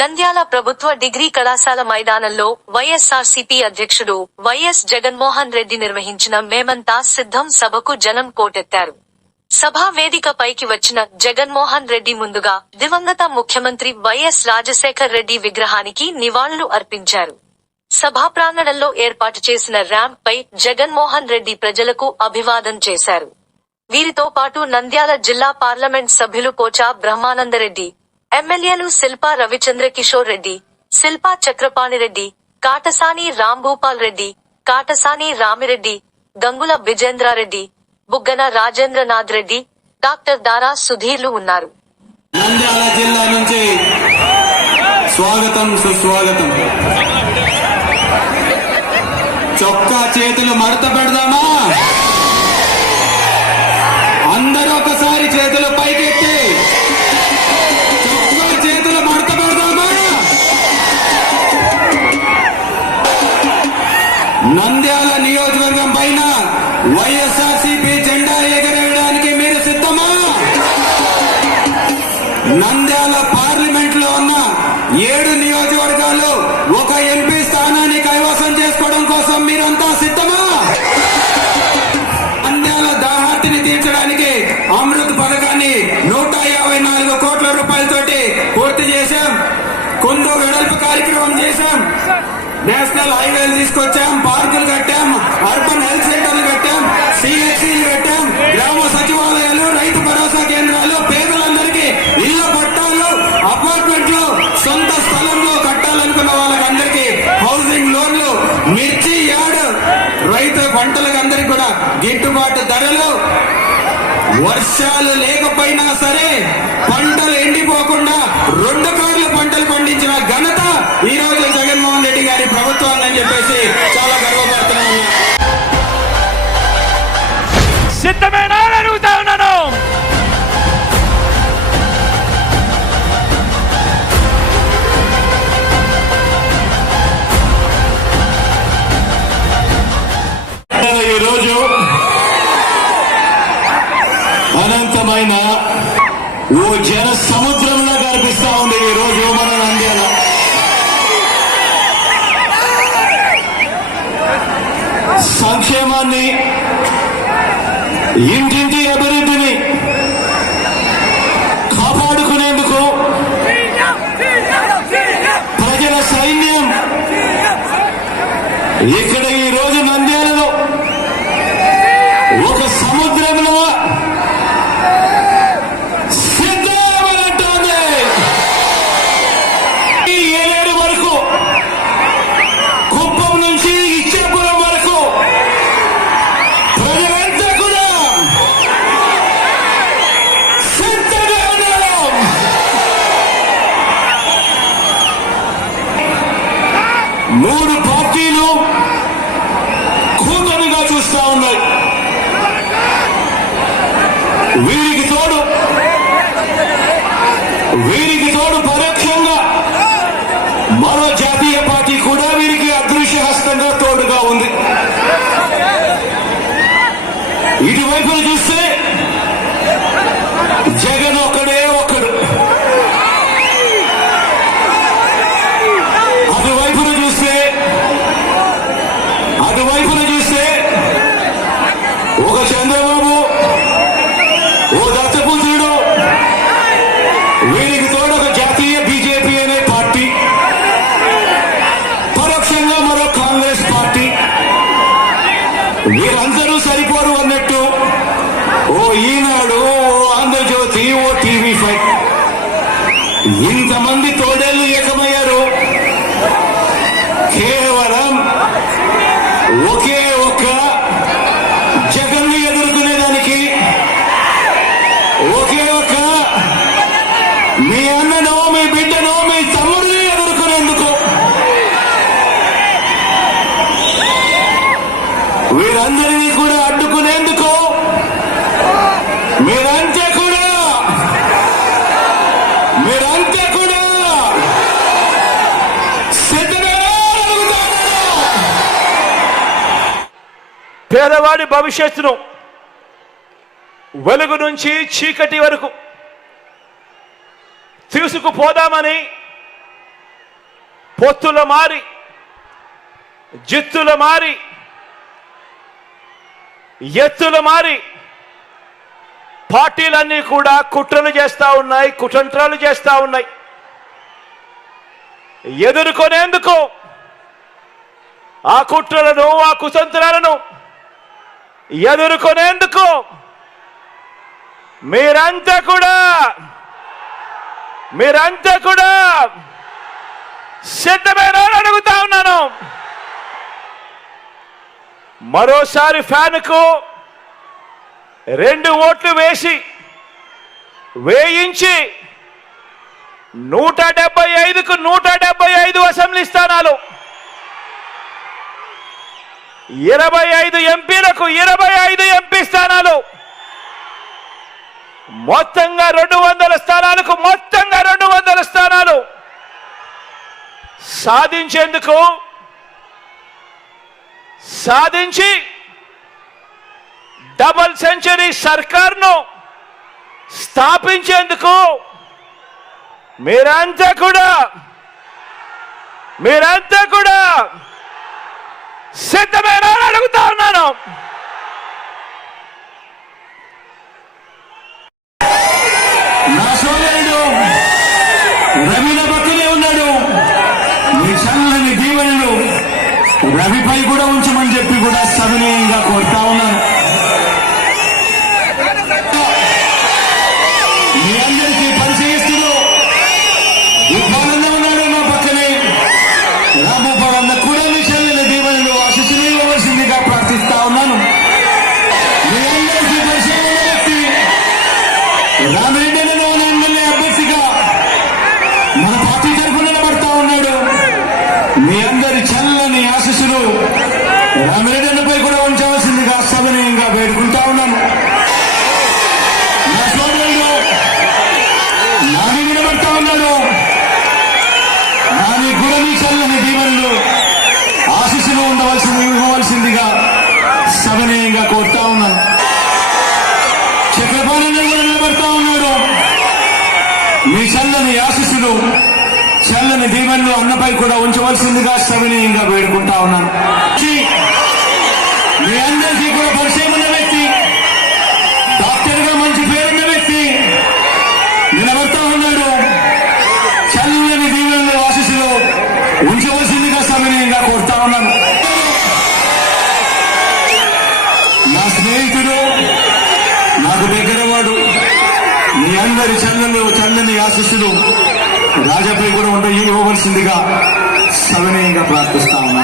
నంద్యాల ప్రభుత్వ డిగ్రీ కళాశాల మైదానంలో వైఎస్ఆర్సీపీ అధ్యక్షుడు వైఎస్ జగన్మోహన్ రెడ్డి నిర్వహించిన మేమంతా సిద్ధం సభకు జనం కోటెత్తారు. సభా వేదిక పైకి వచ్చిన జగన్మోహన్ రెడ్డి ముందుగా దివంగత ముఖ్యమంత్రి వైఎస్ రాజశేఖర్ రెడ్డి విగ్రహానికి నివాళులు అర్పించారు. సభా ప్రాంగణంలో ఏర్పాటు చేసిన ర్యాంప్ పై జగన్మోహన్ రెడ్డి ప్రజలకు అభివాదం చేశారు. వీరితో పాటు నంద్యాల జిల్లా పార్లమెంట్ సభ్యులు పోచా బ్రహ్మానందరెడ్డి, ఎమ్మెల్యేలు శిల్పా రవిచంద్ర కిషోర్ రెడ్డి, శిల్పా చక్రపాణిరెడ్డి, కాటసాని రాంభూపాల్ రెడ్డి, కాటసాని రామిరెడ్డి, గంగుల విజేంద్రారెడ్డి, బుగ్గన రాజేంద్రనాథ్ రెడ్డి, డాక్టర్ దారా సుధీర్లు ఉన్నారు. నంద్యాల జిల్లా నుంచి స్వాగతం సుస్వాగతం. చొక్కా చేతులు మడత పెడదామా? అందరూ ఒకసారి చేతులు పైకెత్తి చొక్కా చేతులు మడత పెడదామా? నంద్యాల నియోజకవర్గం పైన వైఎస్ఆర్సీపీ జెండా ఎగరేయడానికి మీరు సిద్ధమా? నంద్యాల పార్లమెంట్ లో ఉన్న 7 నియోజకవర్గాలు ఒక ఎంపీ స్థానాన్ని కైవసం చేసుకోవడం కోసం మీరంతా సిద్ధమా? నంద్యాల దాహార్తిని తీర్చడానికి అమృత్ పథకాన్ని 154 కోట్ల రూపాయలతోటి పూర్తి చేశాం. కుందు వెడల్పు కార్యక్రమం చేశాం. నేషనల్ హైవేలు తీసుకొచ్చాం, పార్కులు కట్టాం, అర్బన్ హెల్త్ సెంటర్లు కట్టాం, సిహెచ్సీలు కట్టాం, గ్రామ సచివాలయాలు, రైతు భరోసా కేంద్రాలు, పేదలందరికీ ఇళ్ల పట్టాలు, అపార్ట్మెంట్లు, సొంత స్థలంలో కట్టాలనుకున్న వాళ్ళకందరికీ హౌసింగ్ లోన్లు, మిర్చి యార్డ్, రైతు పంటలకు అందరికీ కూడా గిట్టుబాటు ధరలు, వర్షాలు లేకపోయినా సరే పంటలు ఎండిపోకుండా 2 కార్లు పంటలు పండించిన ఘనత ఈ రోజు జగన్మోహన్ రెడ్డి గారి ప్రభుత్వాన్ని అని చెప్పేసి చాలా గర్వపడుతున్నాను. సిద్ధమేనా అడుగుతా ఉన్నాను. ఈరోజు అనంతమైన ఓ జన సముద్రంలో కనిపిస్తా ఉంది. ఈ రోజు మన నంద్యాల సంక్షేమాన్ని, ఇంటింటి అభివృద్ధిని కాపాడుకునేందుకు ప్రజల సైన్యం ఇక్కడ ఈ రోజు నంద్యాలలో ఒక సముద్రంలో సిద్ధమనంటోంది. ఈ ఏలేరు వరకు, కుప్పం నుంచి ఇచ్చాపురం వరకు ప్రజలంతా కూడా సిద్ధంగా ఉన్నారు. మూడు పార్టీలు కూటమిగా చూస్తా ఉన్నాయి. వీరికి తోడు పరోక్షంగా మరో జాతీయ పార్టీ కూడా వీరికి అదృశ్య హస్తంగా తోడుగా ఉంది. ఇటువైపు చూస్తే జగన్ ఒక్కడే ఒక్కడు, అటువైపున చూస్తే ఒక చంద్రబాబు, ఓ దత్తపుత్రుడు, వీరికి తోడు ఒక జాతీయ బీజేపీ అనే పార్టీ, పరోక్షంగా మరో కాంగ్రెస్ పార్టీ. వీరందరూ సరిపోరు అన్నట్టు ఓ ఈనాడు, ఓ ఆంధ్రజ్యోతి, ఓ టీవీ5 ఇంతమంది తోడేళ్లు ఏకమయ్యారు కేవలం ఒకే ఒక్క జగన్ను ఎదుర్కొనేదానికి, ఒకే ఒక్క మీ అన్ననో, మీ బిడ్డనో, మీ తమ్ముడిని ఎదుర్కొనేందుకు. వీరందరినీ కూడా అడ్డుకునేందుకు మీరంతా కూడా సిద్ధమేనా అడుగుతాను. పేదవాడి భవిష్యత్తును వెలుగు నుంచి చీకటి వరకు తీసుకుపోదామని పొత్తుల మారి జిత్తుల మారి ఎత్తుల మారి పార్టీలన్నీ కూడా కుట్రలు చేస్తా ఉన్నాయి, కుతంత్రాలు చేస్తా ఉన్నాయి. ఎదుర్కొనేందుకు ఆ కుట్రలను, ఆ కుతంత్రాలను ఎదుర్కొనేందుకు మీరంతా కూడా సిద్ధమేనా అని అడుగుతా ఉన్నాను. మరోసారి ఫ్యాన్కు 2 ఓట్లు వేయించి 175కు 175 అసెంబ్లీ స్థానాలు, 25 ఎంపీలకు 25 ఎంపీ స్థానాలు, మొత్తంగా 200 స్థానాలకు మొత్తంగా 200 స్థానాలు సాధించి డబుల్ సెంచరీ సర్కార్ను స్థాపించేందుకు మీరంతా కూడా సిద్ధమేనా అని అడుగుతా ఉన్నాను. నా సోదరుడు రవిల పక్కనే ఉన్నాడు. మీ చల్లని దీవెనలు రవిపై కూడా ఉంచమని చెప్పి కూడా సవినయంగా కోరుతా ఉన్నాను. మీ అందరికీ పరిచయిస్తూ ఉపానంద ఉన్నాడు నా పక్కనే. రామోపానంద కూడా మీ చల్లని దీవెనలు ఆశీస్సులు ఇవ్వవలసిందిగా ప్రార్థిస్తా ఉన్నాను. మీ అందరికీ పరిచయం ఉన్న వ్యక్తి రామిరెడ్డిలో ఎమ్మెల్యే అభ్యర్థిగా మన పార్టీ తరఫున నిలబడతా ఉన్నాడు. మీ అందరి చల్లని ఆశీస్సులు రామిరెడ్డిపై కూడా ఉంచవలసిందిగా సవినయంగా వేడుకుంటా ఉన్నాను. నా సోదరుడు నాని నిలబడతా ఉన్నాడు. నాని కూడా మీ చల్లని దీవెనలు ఆశీస్సులు ఇవ్వవలసిందిగా సవినయంగా కోరుతా ఉన్నాను. చక్రపాణి కూడా నిలబడతా ఉన్నాడు. మీ చల్లని ఆశీస్సులు చల్లని దీవెనలు అన్నపై కూడా ఉంచవలసిందిగా సవినయంగా వేడుకుంటా ఉన్నాను. మీ అందరికీ కూడా పరిచయం ఉన్న వ్యక్తి, డాక్టర్ గా మంచి పేరున్న వ్యక్తి నిలబడతా ఉన్నాడు. చల్లని దీవెనలు ఆశీస్సులు ఉంచవలసిందిగా సవినయంగా కోరుతా ఉన్నాను. నా స్నేహితుడు, నాకు దగ్గరవాడు, మీ అందరి చల్లని ఆశీస్సులు రాజాపై కూడా ఇవ్వవలసిందిగా సవినయంగా ప్రార్థిస్తా ఉన్నా.